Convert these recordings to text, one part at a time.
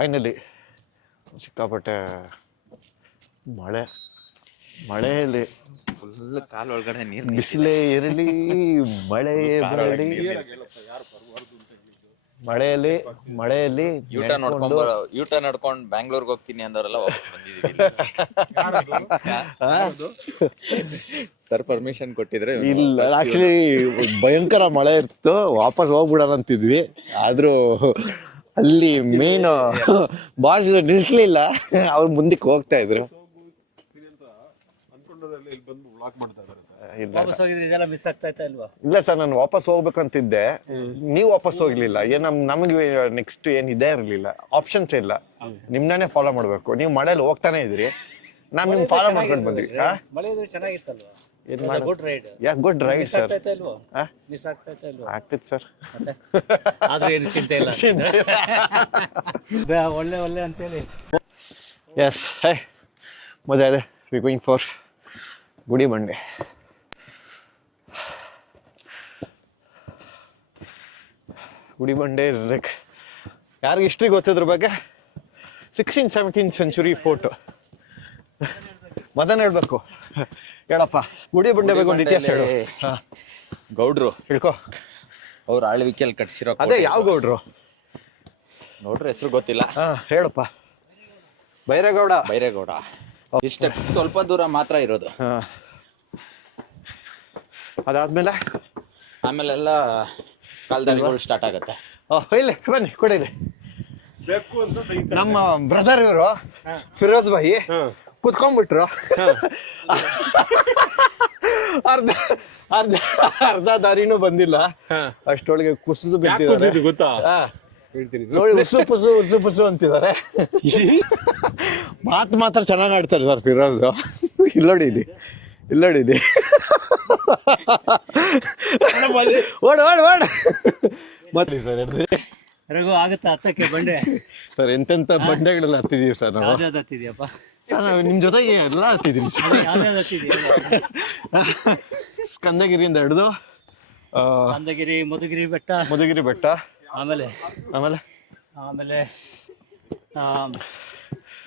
Finally ಸಿಕ್ಕಾಪಟ್ಟೆ ಮಳೆಯಲ್ಲಿ full ಕಾಲ್ ಒಳಗಡೆ ನೀರು, ಬಿಸಿಲೇ ಇರಲಿ ಮಳೆ ಬರಲಿ, ಮಳೆಯಲ್ಲಿ ಯೂಟ ನಡ್ಕೊಂಡು ಬ್ಯಾಂಗ್ಳೂರ್ಗೆ ಹೋಗ್ತೀನಿ ಅಂದವರೆಲ್ಲ ವಾಪಸ್ ಬಂದಿದೀವಿ. ಸರ್ ಪರ್ಮಿಷನ್ ಕೊಟ್ಟಿದ್ರೆ ಇಲ್ಲ. ಆಕ್ಚುಲಿ ಭಯಂಕರ ಮಳೆ ಇರ್ತಿತ್ತು, ವಾಪಸ್ ಹೋಗ್ಬಿಡೋಣ ಅಂತಿದ್ವಿ. ಆದ್ರೂ ಅಲ್ಲಿ ಮೇನ್ ಬಾಸ್ ನಿಲ್ಸ್ಲಿಲ್ಲ, ಅವ್ರು ಮುಂದಕ್ಕೆ ಹೋಗ್ತಾ ಇದ್ರು. ಇಲ್ಲ ಸರ್, ನಾನು ವಾಪಸ್ ಹೋಗ್ಬೇಕಂತಿದ್ದೆ, ನೀವು ವಾಪಸ್ ಹೋಗ್ಲಿಲ್ಲ. ನಮಗೆ ನೆಕ್ಸ್ಟ್ ಏನ್ ಇದೇ ಇರ್ಲಿಲ್ಲ, ಆಪ್ಷನ್ಸ್ ಇಲ್ಲ. ನಿಮ್ನೇ ಫಾಲೋ ಮಾಡ್ಬೇಕು. ನೀವು ಮಳೆಯಲ್ಲಿ ಹೋಗ್ತಾನೆ ಇದ್ರಿ, ನಾನ್ ನಿಮ್ ಫಾಲೋ ಮಾಡ್ಕೊಂಡು ಬಂದ್ವಿ. Good ride sir. ಆಗ್ತಿತ್ತು ಸರ್, ಚಿಂತೆ ಇಲ್ಲ. ಒಳ್ಳೆ ಅಂತೇಳಿ. ಎಸ್, ಮಜಾ ಇದೆ. We going for Gudibande. Gudibande is like, ಯಾರಿಗೆ ಹಿಸ್ಟ್ರಿ ಗೊತ್ತಿದ್ರ ಬಗ್ಗೆ, 16th-17th century ಫೋರ್ಟ್. ಮದನ್ ಹೇಳ್ಬೇಕು, ಹೇಳಪ್ಪ ಗುಡಿಬಂಡೆ ಬಗ್ಗೆ ಒಂದು ಇತಿಹಾಸ ಹೇಳು. ಗೌಡ್ರು ಹೇಳ್ಕೊ. ಅವ್ರ ಆಳ್ವಿಕೆಯಲ್ಲಿ ಕಟ್ಸಿರೋ. ಅದೇ ಯಾವ ಗೌಡ್ರು? ಗೌಡ್ರ ಹೆಸರು ಗೊತ್ತಿಲ್ಲ. ಹೇಳಪ್ಪ. ಬೈರೇಗೌಡ. ಇಷ್ಟ ಸ್ವಲ್ಪ ದೂರ ಮಾತ್ರ ಇರೋದು. ಅದಾದ್ಮೇಲೆ ಆಮೇಲೆಲ್ಲ ಕಾಲ್ದಾರಿಗಳು ಸ್ಟಾರ್ಟ್ ಆಗತ್ತೆ. ಇಲ್ಲಿ ಬನ್ನಿ, ಕೊಡಿಲಿ. ನಮ್ಮ ಬ್ರದರ್ ಇವರು ಫಿರೋಜ್ ಭಾಯಿ ಕುತ್ಕೊಂಡ್ಬಿಟ್ರು. ಅರ್ಧ ದಾರಿನೂ ಬಂದಿಲ್ಲ, ಅಷ್ಟೊಳಗೆ ಕುಸಿದು ಬಿದ್ದಿದ್ದಾರೆ. ಗೊತ್ತಾ? ನೋಡಿ, ಉಸು ಪುಸು ಅಂತಿದ್ದಾರೆ. ಮಾತ್ರ ಚೆನ್ನಾಗ್ ಆಡ್ತಾರೆ ಸರ್ ಫಿರೋಜ್. ಇಲ್ಲೋಡಿ ಓಡ್ ಮತ್ತೆ ಸರ್ ಹೇಳಿದ್ರಿ ರಘು ಆಗುತ್ತಾ ಹತ್ತಕ್ಕೆ ಬಂಡೆ? ಸರ್ ಎಂತೆಂತ ಬಂಡೆಗಳೆಲ್ಲ ಹತ್ತಿದೀವಿ ಸರ್ ನಾವು. ಹತ್ತಿದ್ಯಪ್ಪ ನಿಮ್ ಜೊತೆಗೆ ಎಲ್ಲ ಹತ್ತಿದೀವಿ ಸರ್. ಸ್ಕಂದಗಿರಿಯಿಂದ ಹಿಡಿದು ಮಧುಗಿರಿ ಬೆಟ್ಟ, ಆಮೇಲೆ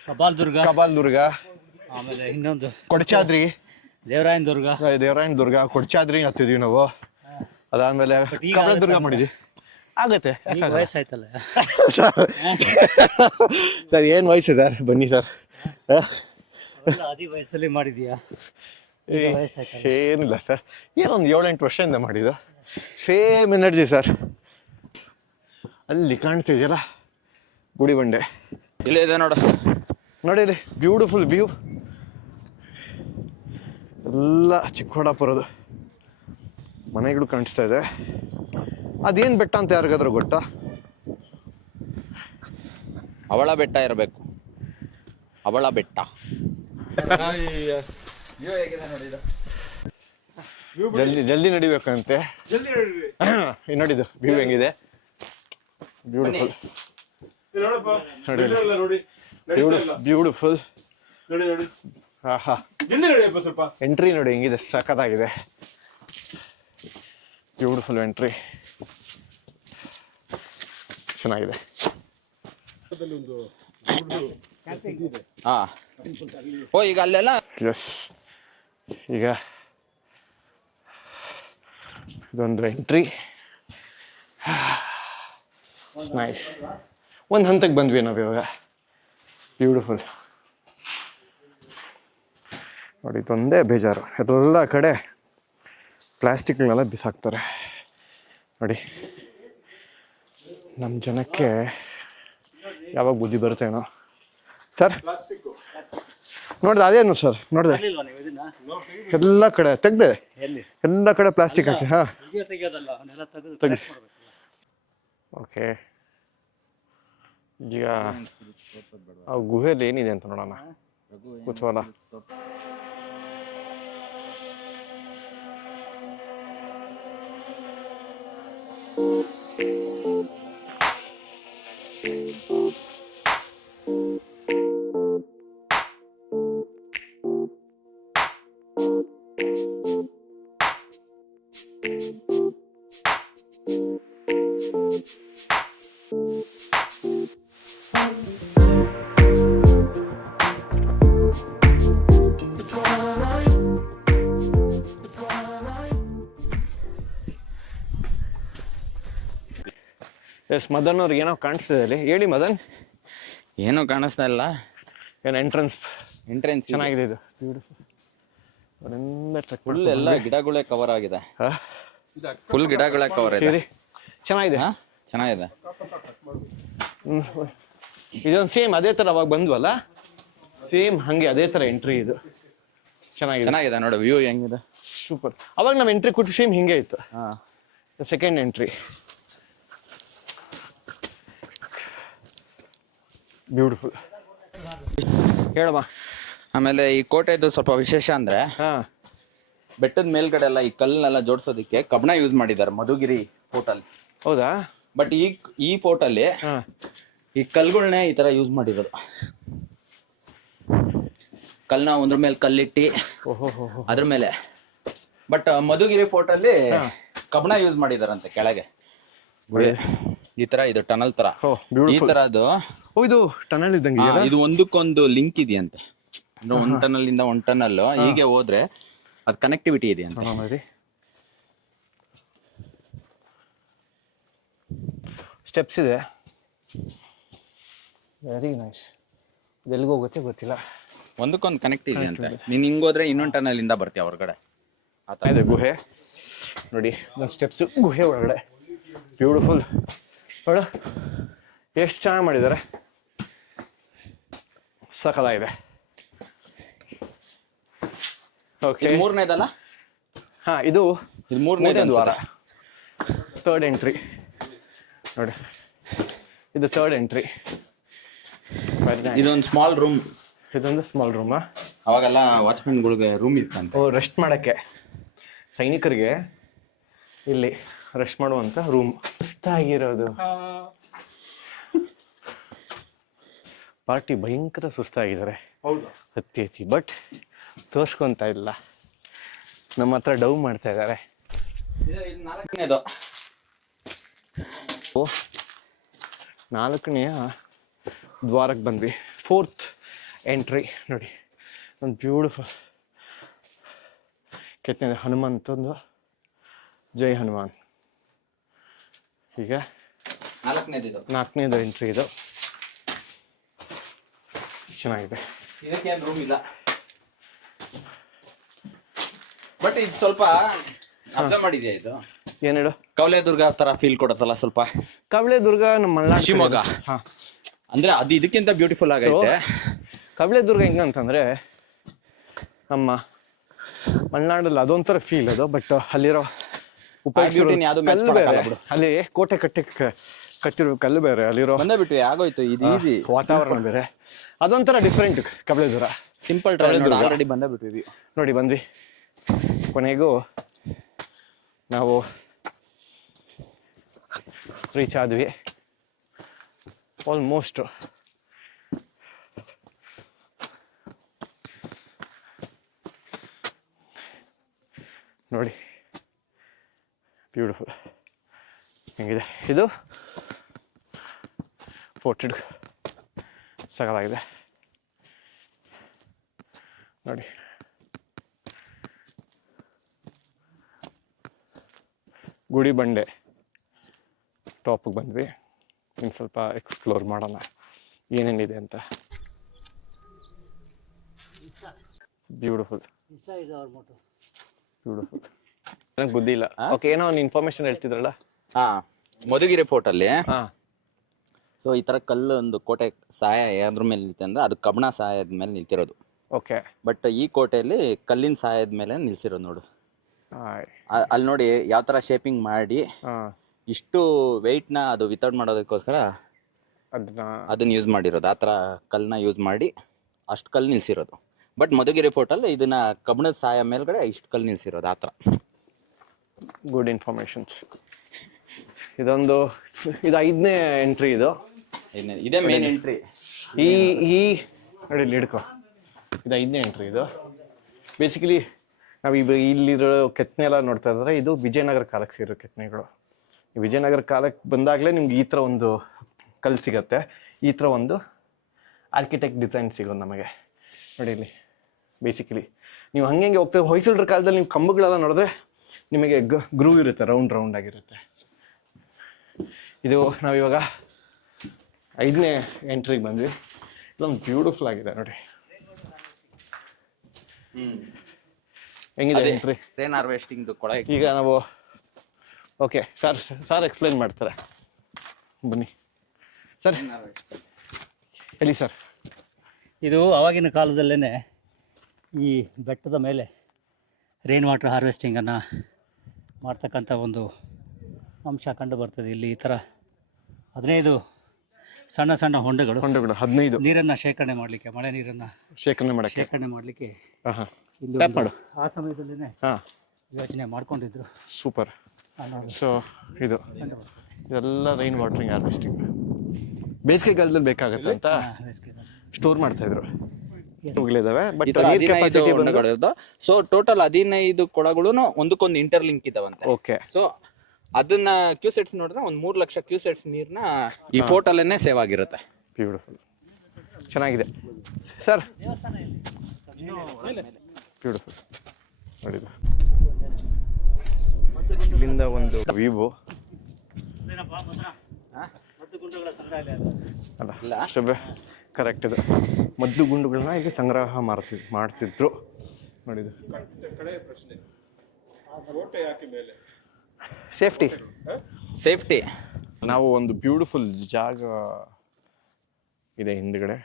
ಕಪಾಲ್ ದುರ್ಗ, ಆಮೇಲೆ ಇನ್ನೊಂದು ಕೊಡಚಾದ್ರಿ, ದೇವರಾಯನ ದುರ್ಗ, ಕೊಡಚಾದ್ರಿ ಹತ್ತಿದೀವಿ ನಾವು. ಅದಾದ್ಮೇಲೆ ಕಮಲದುರ್ಗ ಮಾಡಿದ್ವಿ. ಆಗತ್ತೆ, ವಯಸ್ಸಾಯ್ತಲ್ಲ ಸರ್. ಏನ್ ವಯಸ್ಸು ಸರ್? ಬನ್ನಿ ಸರ್. ಅದೇ ವಯಸ್ಸಲ್ಲಿ ಮಾಡಿದ್ಯಾ? ಏನಿಲ್ಲ ಸರ್, ಏನೊಂದು 7-8 ವರ್ಷದಿಂದ ಮಾಡಿದ್ದು. Same energy sir. ಅಲ್ಲಿ ಕಾಣ್ತಿದ್ಯಲ್ಲ ಗುಡಿಬಂಡೆ, ಇಲ್ಲೇ ಇದೆ ನೋಡಿ. Beautiful view. ಎಲ್ಲ ಚಿಕ್ಕಬಳ್ಳಾಪುರದು ಮನೆಗಳು ಕಾಣಿಸ್ತಾ ಇದೆ. ಅದೇನು ಬೆಟ್ಟ ಅಂತ ಯಾರಿಗಾದ್ರೂ ಗೊತ್ತಾ? ಅವಳ ಬೆಟ್ಟ ಇರಬೇಕು. ಅವಳ ಬೆಟ್ಟ. ಜಲ್ದಿ ನಡಿಬೇಕಂತೆ. ನೋಡಿದ್ದು ವ್ಯೂ ಹೆಂಗಿದೆ, ಬ್ಯೂಟಿಫುಲ್. ಎಂಟ್ರಿ ನೋಡಿ ಹೆಂಗಿದೆ, ಸಖತ್ತಾಗಿದೆ. ಬ್ಯೂಟಿಫುಲ್ ಎಂಟ್ರಿ, ಚೆನ್ನಾಗಿದೆ. ಈಗ ಅಲ್ಲೆಲ್ಲ ಎಸ್, ಈಗ ಇದೊಂದು ಎಂಟ್ರಿ. ನೈಸ್. ಒಂದು ಹಂತಕ್ಕೆ ಬಂದ್ವಿ ನಾವು ಇವಾಗ. ಬ್ಯೂಟಿಫುಲ್ ನೋಡಿ. ಇದೊಂದೇ ಬೇಜಾರು, ಎಲ್ಲ ಕಡೆ ಪ್ಲಾಸ್ಟಿಕ್ಗಳನ್ನೆಲ್ಲ ಬಿಸಾಕ್ತಾರೆ ನೋಡಿ. ನಮ್ಮ ಜನಕ್ಕೆ ಯಾವಾಗ ಬುದ್ಧಿ ಬರುತ್ತೇನೋ ಸರ್. ನೋಡ್ದೆ ಅದೇನು ಸರ್ ನೋಡಿದೆ ಇಲ್ವಾ ನೀವು ಇದನ್ನ ಎಲ್ಲ ಕಡೆ ತೆಗ್ದೆ, ಎಲ್ಲಿ ಎಲ್ಲ ಕಡೆ ಪ್ಲಾಸ್ಟಿಕ್ ಹಾಕಿ. ಹಾಂ ಈಗ ತೆಗಿಯೋದಲ್ಲ ಅವನ್ನೆಲ್ಲ ತೆಗೆದು ತೆಗಿ. collect ಮಾಡ್ಬೇಕಲ್ಲ. ಓಕೆ, ಈಗ ಆ ಗುಹೆಯಲ್ಲಿ ಏನಿದೆ ಅಂತ ನೋಡೋಣ. ಕುತೂಹಲ. ಎಸ್, ಮದನ್ ಅವ್ರಿಗೆ ಏನೋ ಕಾಣಿಸ್ತಿದೆ ಅಲ್ಲಿ. ಹೇಳಿ ಮದನ್, ಏನು ಕಾಣಿಸ್ತಾ ಇಲ್ಲ. ಏನು ಎಂಟ್ರೆನ್ಸ್ ಎಂಟ್ರೆನ್ಸ್ ಚೆನ್ನಾಗಿದೆ ಇದು. ಬ್ಯೂಟಿಫುಲ್. ಅವರಿಂದ ಟ್ರೆಕ್ ಫುಲ್ ಎಲ್ಲ ಗಿಡಗಳೇ ಕವರ್ ಆಗಿದೆ. ಫುಲ್ ಗಿಡಗಳೇ ಕವರ್ ಇದೆ. ಚೆನ್ನಾಗಿದೆ. ಚೆನ್ನಾಗಿದೆ. ಇದೊಂದು ಸೇಮ್ ಅದೇ ಥರ ಅವಾಗ ಬಂದ್ವಲ್ಲ, ಸೇಮ್ ಹಂಗೆ ಅದೇ ಥರ ಎಂಟ್ರಿ ಇದು. ಚೆನ್ನಾಗಿದೆ. ಚೆನ್ನಾಗಿದೆ ನೋಡಿ ವ್ಯೂ ಹೆಂಗಿದೆ. ಸೂಪರ್. ಅವಾಗ ನಾವು ಎಂಟ್ರಿ ಕೊಟ್ಟು ಸೇಮ್ ಹಿಂಗೆ ಇತ್ತು. Second entry beautiful. ಹೇಳಮ್ಮ. ಆಮೇಲೆ ಈ ಕೋಟೆದು ಸ್ವಲ್ಪ ವಿಶೇಷ ಅಂದ್ರೆ ಬೆಟ್ಟದ ಮೇಲ್ಗಡೆ ಎಲ್ಲ ಈ ಕಲ್ಲನ್ನೆಲ್ಲ ಜೋಡಿಸೋದಕ್ಕೆ ಕಬ್ಬಣ ಯೂಸ್ ಮಾಡಿದ್ದಾರೆ ಮಧುಗಿರಿ ಫೋರ್ಟ್ ಅಲ್ಲಿ. ಹೌದಾ? ಬಟ್ ಈ ಫೋರ್ಟ್ ಅಲ್ಲಿ ಈ ಕಲ್ಗಳನ್ನೇ ಈ ತರ ಯೂಸ್ ಮಾಡಿರೋದು. ಕಲ್ನ ಒಂದ್ರ ಮೇಲೆ ಕಲ್ಲಿಟ್ಟಿ ಅದ್ರ ಮೇಲೆ. ಬಟ್ ಮಧುಗಿರಿ ಫೋರ್ಟ್ ಅಲ್ಲಿ ಕಬ್ಬಣ ಯೂಸ್ ಮಾಡಿದಾರಂತೆ ಕೆಳಗೆ. ಈ ತರ ಇದು ಟನಲ್ ತರ ಈ ತರದ್ದು. ಇದು ಟನಲ್ ಇದ್ದಂಗೆ. ಇದು ಒಂದಕ್ಕೊಂದು ಲಿಂಕ್ ಇದೆಯಂತೆ. ಒಂದ್ ಟನಲ್ ಇಂದ ಒಂದ್ ಟನಲ್ ಹೀಗೆ ಹೋದ್ರೆ ಅದ್ ಕನೆಕ್ಟಿವಿಟಿ ಇದೆ ಅಂತ. ಸ್ಟೆಪ್ಸ್ ಇದೆ. Very nice. ಎಲ್ಲಿಗೆ ಹೋಗುತ್ತೆ ಗೊತ್ತಿಲ್ಲ. ಒಂದಕ್ಕೊಂದು ಕನೆಕ್ಟ್ ಇದೆ ಅಂತ. ನೀನ್ ಹಿಂಗೋದ್ರೆ ಇನ್ನೊಂದ್ ಟನಲ್ ಇಂದ ಬರ್ತೀಯ ಹೊರಗಡೆ. ಇದೆ ಗುಹೆ ನೋಡಿ. ಒಂದು ಸ್ಟೆಪ್ಸ್ ಗುಹೆ ಒಳಗಡೆ. ಬ್ಯೂಟಿಫುಲ್. ನೋಡ ಎಷ್ಟು ಚೆನ್ನಾಗಿ ಮಾಡಿದ್ದಾರೆ. ಸಖತ್ತಾಗಿದೆ. ಓಕೆ, ಮೂರನೇದಲ್ಲ? ಹಾ, ಇದು ಮೂರನೇ ದ್ವಾರ. ಥರ್ಡ್ ಎಂಟ್ರಿ ನೋಡಿ. ಇದು ಥರ್ಡ್ ಎಂಟ್ರಿ. ಇದೊಂದು ಸ್ಮಾಲ್ ರೂಮ್. ಇದೊಂದು ಸ್ಮಾಲ್ ರೂಮಾ? ಅವಾಗೆಲ್ಲ ವಾಚ್ಮೆನ್ಗಳಿಗೆ ರೂಮ್ ಇತ್ತಂತೆ. ಓ, ರೆಸ್ಟ್ ಮಾಡಕ್ಕೆ ಸೈನಿಕರಿಗೆ ಇಲ್ಲಿ ರೆಸ್ಟ್ ಮಾಡುವಂತ ರೂಮ್. ಸುಸ್ತಾಗಿರೋದು ಪಾರ್ಟಿ ಭಯಂಕರ ಸುಸ್ತಾಗಿದ್ದಾರೆ. ಹತ್ತಿ ಬಟ್ ತೋರ್ಸ್ಕೊಂತ ಇಲ್ಲ. ನಮ್ಮ ಹತ್ರ ಡೌ ಮಾಡ್ತಾ ಇದ್ದಾರೆ. ನಾಲ್ಕನೇದು. ಓ, ನಾಲ್ಕನೆಯ ದ್ವಾರಕ್ಕೆ ಬಂದ್ವಿ. ಫೋರ್ತ್ ಎಂಟ್ರಿ ನೋಡಿ. ಒಂದು ಬ್ಯೂಟಿಫುಲ್ ಕೆತ್ತನೆ ಹನುಮಂತಂದು. ಜೈ ಹನುಮಾನ್. ಈಗ ನಾಲ್ಕನೇದು ಎಂಟ್ರಿ ಇದು. ಚೆನ್ನಾಗಿದೆ. ಇದಕ್ಕೇನು ರೂಮ್ ಇಲ್ಲ. ಬಟ್ ಇದು ಸ್ವಲ್ಪ ಅಬ್ಸರ್ವ್ ಮಾಡಿದ್ಯಾ? ಇದು ಏನ್ ಹೇಳು? ಕವಲೆದುರ್ಗ ತರ ಫೀಲ್ ಕೊಡುತ್ತಲ್ಲ ಸ್ವಲ್ಪ. ಕವಲೆದುರ್ಗ ನಮ್ಮ ಮಲೆನಾಡು ಶಿವಮೊಗ್ಗ. ಅಂದ್ರೆ ಅದು ಇದಕ್ಕಿಂತ ಬ್ಯೂಟಿಫುಲ್ ಆಗೈತೆ. ಕವಲೆದುರ್ಗ ಹೆಂಗಂತಂದ್ರೆ ನಮ್ಮ ಮಲೆನಾಡಲ್ಲಿ ಅದೊಂಥರ ಫೀಲ್ ಅದು. ಬಟ್ ಅಲ್ಲಿರೋ ಕಲ್ಲು ಬೇರೆ, ಅಲ್ಲಿ ಕೋಟೆ ಕಟ್ಟಿರೋ ಕಲ್ಲು ಬೇರೆ, ಅಲ್ಲಿರೋ ಬಂದೇ ಬಿಟ್ವಿ ಆಗೋಯ್ತು. ಇದು ಈಸಿ. ವಾತಾವರಣ ಬೇರೆ, ಅದೊಂಥರ ಡಿಫ್ರೆಂಟ್. ಕವಲೆದುರ್ಗ ಸಿಂಪಲ್ ಟ್ರೈನ್ ಆಲ್ರೆಡಿ ಬಂದೇ ಬಿಟ್ವಿ ನೋಡಿ. ಬಂದ್ವಿ. ಕೊನೆಗೂ ನಾವು ರೀಚ್ ಆದ್ವಿ ಆಲ್ಮೋಸ್ಟ್. ನೋಡಿ ಬ್ಯೂಟಿಫುಲ್ ಹೆಂಗಿದೆ ಇದು. ಫೋರ್ಟೆಡ್ ಸಗಲಾಗಿದೆ ನೋಡಿ. ಗುಡಿ ಬಂಡೆ ಟಾಪಿಗೆ ಬಂದ್ವಿ. ಇನ್ನು ಸ್ವಲ್ಪ ಎಕ್ಸ್ಪ್ಲೋರ್ ಮಾಡೋಣ ಏನೇನಿದೆ ಅಂತ. Beautiful beautiful. ನನಗೆ ಬುದ್ಧಿ ಇಲ್ಲ. ಓಕೆ, ಏನೋ ಒಂದು ಇನ್ಫಾರ್ಮೇಶನ್ ಹೇಳ್ತಿದ್ರಲ್ಲ. ಮಧುಗಿರಿ ಫೋರ್ಟ್ ಅಲ್ಲಿ ಹಾ. ಸೊ ಈ ತರ ಕಲ್ಲು ಒಂದು ಕೋಟೆ ಸಹಾಯ ಯಾವ್ದ್ರ ಮೇಲೆ ನಿಲ್ತೆ ಅಂದ್ರೆ ಅದು ಕಬ್ಬಣ ಸಹಾಯದ ಮೇಲೆ ನಿಲ್ತಿರೋದು. ಓಕೆ. ಬಟ್ ಈ ಕೋಟೆಯಲ್ಲಿ ಕಲ್ಲಿನ ಸಹಾಯದ ಮೇಲೆ ನಿಲ್ಸಿರೋದು ನೋಡು. ಹಾಯ್. ಅಲ್ಲಿ ನೋಡಿ ಯಾವ ಥರ ಶೇಪಿಂಗ್ ಮಾಡಿ ಹಾಂ. ಇಷ್ಟು ವೆಯ್ಟ್ನ ಅದು ವಿತೌಟ್ ಮಾಡೋದಕ್ಕೋಸ್ಕರ ಅದನ್ನ ಯೂಸ್ ಮಾಡಿರೋದು. ಆ ಥರ ಕಲ್ಲನ್ನ ಯೂಸ್ ಮಾಡಿ ಅಷ್ಟು ಕಲ್ಲು ನಿಲ್ಸಿರೋದು. ಬಟ್ ಮಧುಗಿರಿ ಫೋರ್ಟಲ್ಲಿ ಇದನ್ನ ಕಬ್ಬಣದ ಸಹಾಯ ಮೇಲ್ಗಡೆ ಇಷ್ಟು ಕಲ್ಲು ನಿಲ್ಸಿರೋದು ಆ ಥರ. Good informations. ಇದು 5ನೇ ಎಂಟ್ರಿ. ಇದೇ ಮೇನ್ ಎಂಟ್ರಿ. ಈ ನೋಡಿ ಇಲ್ಲಿ ಹಿಡ್ಕೊ. ಇದು 5ನೇ ಎಂಟ್ರಿ. ಇದು ಬೇಸಿಕಲಿ ನಾವು ಇಲ್ಲಿರೋ ಕೆತ್ತನೆ ಎಲ್ಲ ನೋಡ್ತಾ ಇದ್ರೆ ಇದು ವಿಜಯನಗರ ಕಾಲಕ್ಕೆ ಸೇರೋ ಕೆತ್ತನೆಗಳು. ಈ ವಿಜಯನಗರ ಕಾಲಕ್ಕೆ ಬಂದಾಗಲೇ ನಿಮ್ಗೆ ಈ ಥರ ಒಂದು ಕಲ್ಲು ಸಿಗತ್ತೆ, ಈ ಥರ ಒಂದು ಆರ್ಕಿಟೆಕ್ಟ್ ಡಿಸೈನ್ ಸಿಗೋದು ನಮಗೆ. ನೋಡಿ ಇಲ್ಲಿ ಬೇಸಿಕಲಿ ನೀವು ಹಂಗೆ ಹೋಗ್ತೇವೆ. ಹೊಯ್ಸಳರ ಕಾಲದಲ್ಲಿ ನೀವು ಕಂಬಗಳೆಲ್ಲ ನೋಡಿದ್ರೆ ನಿಮಗೆ ಗ್ರೂವ್ ಇರುತ್ತೆ, ರೌಂಡ್ ಆಗಿರುತ್ತೆ. ಇದು ನಾವಿವಾಗ 5ನೇ ಎಂಟ್ರಿಗೆ ಬಂದ್ವಿ. ಇಲ್ಲೊಂದು ಬ್ಯೂಟಿಫುಲ್ ಆಗಿದೆ ನೋಡಿ. ಹೆಂಗಿದೆ ಎಂಟ್ರಿ? ರೇನ್ ಹಾರ್ವೆಸ್ಟಿಂಗ್ ಕೊಳ. ಈಗ ನಾವು ಓಕೆ ಸರ್ ಎಕ್ಸ್ಪ್ಲೈನ್ ಮಾಡ್ತಾರೆ, ಬನ್ನಿ ಸರ್ ಹೇಳಿ ಸರ್. ಇದು ಆವಾಗಿನ ಕಾಲದಲ್ಲೇ ಈ ಬೆಟ್ಟದ ಮೇಲೆ ರೈನ್ ವಾಟರ್ ಹಾರ್ವೆಸ್ಟಿಂಗನ್ನು ಮಾಡ್ತಕ್ಕಂಥ ಒಂದು ಅಂಶ ಕಂಡು ಬರ್ತದೆ. ಇಲ್ಲಿ ಈ ಥರ 15 ಸಣ್ಣ ಸಣ್ಣ ಹೊಂಡಗಳು 15 ನೀರನ್ನು ಶೇಖರಣೆ ಮಾಡಲಿಕ್ಕೆ, ಮಳೆ ನೀರನ್ನು ಶೇಖರಣೆ ಮಾಡಲಿಕ್ಕೆ ಇಲ್ಲಿ ಆ ಸಮಯದಲ್ಲೇ ಯೋಚನೆ ಮಾಡ್ಕೊಂಡಿದ್ರು. ಸೂಪರ್. ಸೊ ಇದೆಲ್ಲ ರೈನ್ ವಾಟರಿಂಗ್ ಹಾರ್ವೆಸ್ಟಿಂಗ್ ಬೇಸಿಗೆ ಕಾಲದಲ್ಲಿ ಬೇಕಾಗುತ್ತೆ ಅಂತ ಸ್ಟೋರ್ ಮಾಡ್ತಾ ಇದ್ರು. ಸೊ ಟೋಟಲ್ 15 ಕೊಳಗಳು ಒಂದಕ್ಕೊಂದು ಇಂಟರ್ಲಿಂಕ್ ಇದಾವಂತೆ. ಓಕೆ. ಸೊ ಅದನ್ನ ಕ್ಯೂಸೆಟ್ಸ್ ನೋಡಿದ್ರೆ 3 ಲಕ್ಷ ಕ್ಯೂಸೆಟ್ಸ್ ನೀರ್ನ ಈ ಪೋರ್ಟಲ್ಲೇ ಸೇವ್ ಆಗಿರುತ್ತೆ. ಬ್ಯೂಟಿಫುಲ್, ಚೆನ್ನಾಗಿದೆ ಸರ್. ಬ್ಯೂಟಿಫುಲ್ ನೋಡಿದ್ದು. ಇಲ್ಲಿಂದ ಒಂದು ವ್ಯೂ ಅಲ್ಲ, ಅಷ್ಟು ಕರೆಕ್ಟ್. ಇದು ಮದ್ದು ಗುಂಡುಗಳನ್ನ ಈಗ ಸಂಗ್ರಹ ಮಾಡ್ತಿದ್ರು ನೋಡಿದ್ದು. ಸೇಫ್ಟಿ. ನಾವು ಒಂದು ಬ್ಯೂಟಿಫುಲ್ ಜಾಗ ಇದೆ ಹಿಂದ್ಗಡೆ.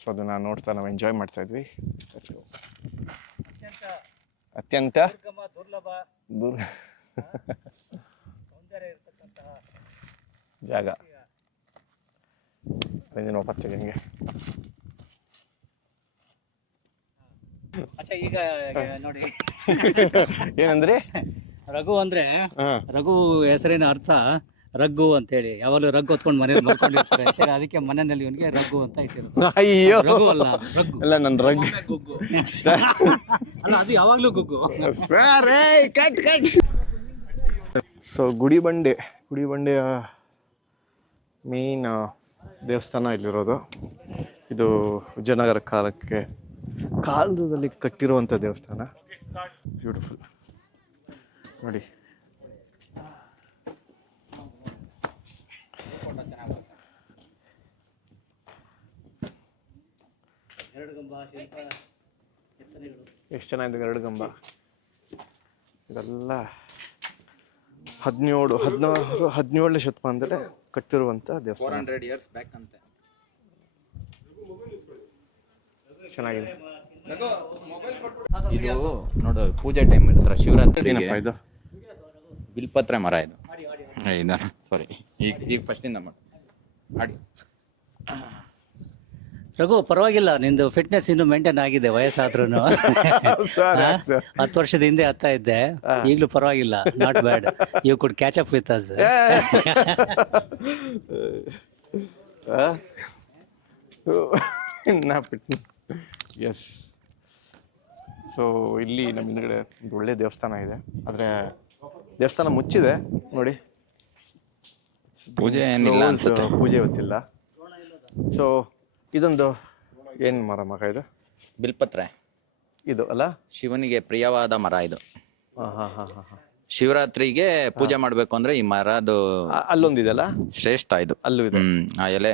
ಸೊ ಅದನ್ನ ನೋಡ್ತಾ ನಾವು ಎಂಜಾಯ್ ಮಾಡ್ತಾ ಇದ್ವಿ. ಅತ್ಯಂತ ಜಾಗ ಪಚ್ಚಗೆ. ಈಗ ನೋಡಿ ಏನಂದ್ರೆ ರಘು ಅಂದ್ರೆ ರಘು ಹೆಸರಿನ ಅರ್ಥ ರಗ್ಗು ಅಂತ ಹೇಳಿ. ಯಾವಾಗಲೂ ರಗ್ಗು ಹೊತ್ಕೊಂಡು ಮನೇಲಿ ಮಲ್ಕೊಂಡಿರ್ತಾರೆ, ಅದಕ್ಕೆ ಮನೆಯಲ್ಲಿ ಇವನಿಗೆ ರಘು ಅಂತ ಇಟ್ಟಿರೋದು. ಅಯ್ಯೋ, ರಘು ಅಲ್ಲ, ರಗ್ಗು ಅಲ್ಲ, ನನ್ನ ರಗ್ಗು ಅಲ್ಲ, ಅದು ಯಾವಾಗ್ಲೂ ಗುಗ್ಗು. ಸೊ ಗುಡಿಬಂಡೆಯ ಮೇನ್ ದೇವಸ್ಥಾನ ಇಲ್ಲಿರೋದು. ಇದು ವಿಜಯನಗರ ಕಾಲದಲ್ಲಿ ಕಟ್ಟಿರುವಂಥ ದೇವಸ್ಥಾನ. ಬ್ಯೂಟಿಫುಲ್ ನೋಡಿ. ಎಷ್ಟು ಚೆನ್ನಾಗಿದೆ ಗರುಡ ಗಂಬ. ಇದೆಲ್ಲ 17ನೇ ಶತಮಾನದಲ್ಲೇ ಕಟ್ಟಿರುವಂತ ದೇವಸ್ಥಾನ. 400 years back ಅಂತ. ಚೆನ್ನಾಗಿದೆ. ಇದು ನೋಡು, ಪೂಜೆ ಟೈಮ್ ಇರ್ತಾರೆ ಶಿವರಾತ್ರಿ. ಇದು ಬಿಲ್ಪತ್ರೆ ಮರ ಇದು. ಸಾರಿ, ಈಗ ಫಸ್ಟಿಂದ ಮಾಡಿ. ರಘು, ಪರವಾಗಿಲ್ಲ, ನಿಂದು ಫಿಟ್ನೆಸ್ ಇನ್ನು ಮೇಂಟೈನ್ ಆಗಿದೆ ವಯಸ್ಸಾದ್ರೂ. 10 ವರ್ಷದ ಹಿಂದೆ ಹತ್ತಾ ಇದ್ದೆ, ಈಗಲೂ ಪರವಾಗಿಲ್ಲ, not bad. You could catch up with us. Yes. So ಇಲ್ಲಿ ನಮ್ಮ ಹಿಂದ್ಗಡೆ ಒಂದು ಒಳ್ಳೆ ದೇವಸ್ಥಾನ ಇದೆ, ಆದರೆ ದೇವಸ್ಥಾನ ಮುಚ್ಚಿದೆ ನೋಡಿ. ಪೂಜೆ ಏನಿಲ್ಲ ಅನ್ಸುತ್ತೆ. ಪೂಜೆ ಗೊತ್ತಿಲ್ಲ. ಸೊ ಇದೊಂದು ಏನು ಮಗ ಇದು? ಬಿಲ್ಪತ್ರೆ. ಇದು ಅಲ್ಲ, ಶಿವನಿಗೆ ಪ್ರಿಯವಾದ ಮರ ಇದು. ಹಾಂ. ಶಿವರಾತ್ರಿಗೆ ಪೂಜೆ ಮಾಡ್ಬೇಕು ಅಂದ್ರೆ ಈ ಮರದು ಅಲ್ಲೊಂದಿದೆಲ್ಲ ಶ್ರೇಷ್ಠ. ಇದು ಅಲ್ಲೂ ಇದೆ. ಆ ಎಲೆ,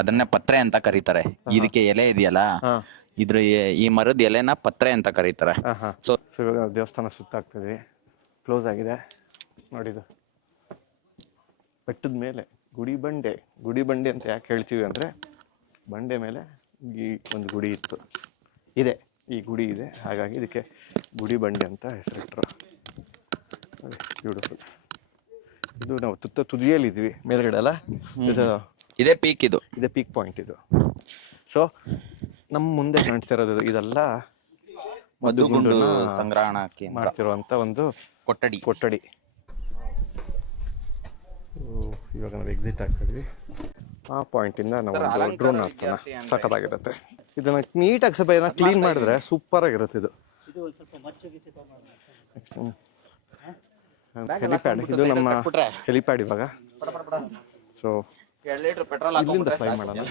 ಅದನ್ನೇ ಪತ್ರೆ ಅಂತ ಕರೀತಾರೆ. ಇದಕ್ಕೆ ಎಲೆ ಇದೆಯಲ್ಲ, ಈ ಮರದ ಎಲೆನ ಪತ್ರೆ ಅಂತ ಕರೀತಾರೆ. ಸೊ ಇವಾಗ ದೇವಸ್ಥಾನ ಸುತ್ತಾಗ್ತದೆ, ಕ್ಲೋಸ್ ಆಗಿದೆ ನೋಡಿದು. ಬೆಟ್ಟದ ಮೇಲೆ ಗುಡಿ ಬಂಡೆ ಅಂತ ಯಾಕೆ ಹೇಳ್ತೀವಿ ಅಂದ್ರೆ, ಬಂಡೆ ಮೇಲೆ ಈ ಒಂದು ಗುಡಿ ಇತ್ತು. ಇದೆ, ಈ ಗುಡಿ ಇದೆ, ಹಾಗಾಗಿ ಇದಕ್ಕೆ ಗುಡಿ ಬಂಡೆ ಅಂತ ಹೆಸರಿಟ್ರು. ಬ್ಯೂಟಿಫುಲ್. ಇದು ನಾವು ತುದಿಯಲ್ಲಿದ್ವಿ ಮೇಲ್ಗಡೆ ಅಲ್ಲ, ಇದೇ ಪೀಕ್, ಇದೇ ಪೀಕ್ ಪಾಯಿಂಟ್ ಇದು. ಸೊ ನಮ್ಮ ಮುಂದೆ ಕಾಣಿಸ್ತಾ ಇರೋದು ಇದೆಲ್ಲ ಮದ್ದುಗುಂಡು ಸಂಗ್ರಹಣಾ ಕೇಂದ್ರ ಮಾಡ್ತಿರುವಂತ ಒಂದು ಕೊಠಡಿ. ಇವಾಗ ನಾವು ಎಕ್ಸಿಟ್ ಆಗ್ತಿದ್ವಿ. ಆ ಪಾಯಿಂಟಿಂದ ನಾವು ಡ್ರೋನ್ ಹಾಕ್ಸೋಣ, ಸಖತ್ತಾಗಿರುತ್ತೆ. ಇದನ್ನ ನೀಟಾಗಿ ಸ್ವಲ್ಪ ಏನೋ ಕ್ಲೀನ್ ಮಾಡಿದ್ರೆ ಸೂಪರ್ ಆಗಿರುತ್ತೆ ಇದು. ಹೆಲಿಪ್ಯಾಡ್, ಇದು ನಮ್ಮ ಹೆಲಿಪ್ಯಾಡ್ ಇವಾಗ. ಸೊ ಇಲ್ಲಿಂದ ಫ್ಲೈ ಮಾಡೋಣ,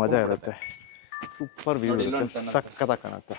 ಮಜಾ ಇರುತ್ತೆ, ಸೂಪರ್ ವ್ಯೂ ಇರುತ್ತೆ, ಸಖತ್ತಾಗಿ ಕಾಣುತ್ತೆ.